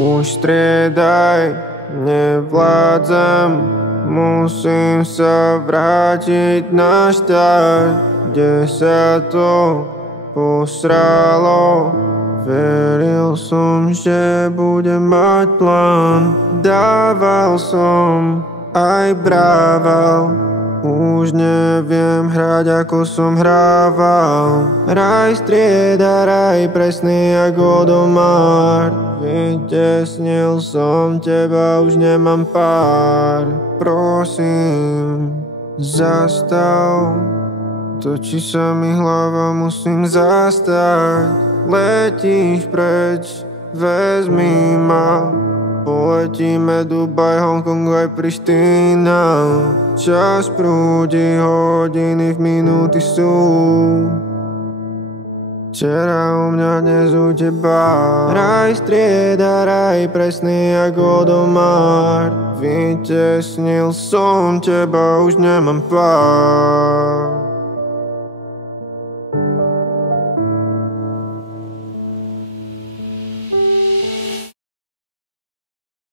Už striedaj, nevládzam, musím sa vrátiť na štart, kde sa to posralo. Veril som, že budem mať plán, dával som aj brával. Už neviem hrať, ako som hrával. Raj strieda, raj presný ako Odomar. Vytesnil som teba, už nemám pár. Prosím, zastav. Točí sa mi hlava, musím zastať. Letíš preč, vezmi ma. Poletíme Dubaj, Hongkong aj Priština. Čas prúdi, hodiny v minúty sú. Včera u mňa, dnes u teba. Raj strieda, raj presný ako Odomar. Vytesnil som teba, už nemám pár.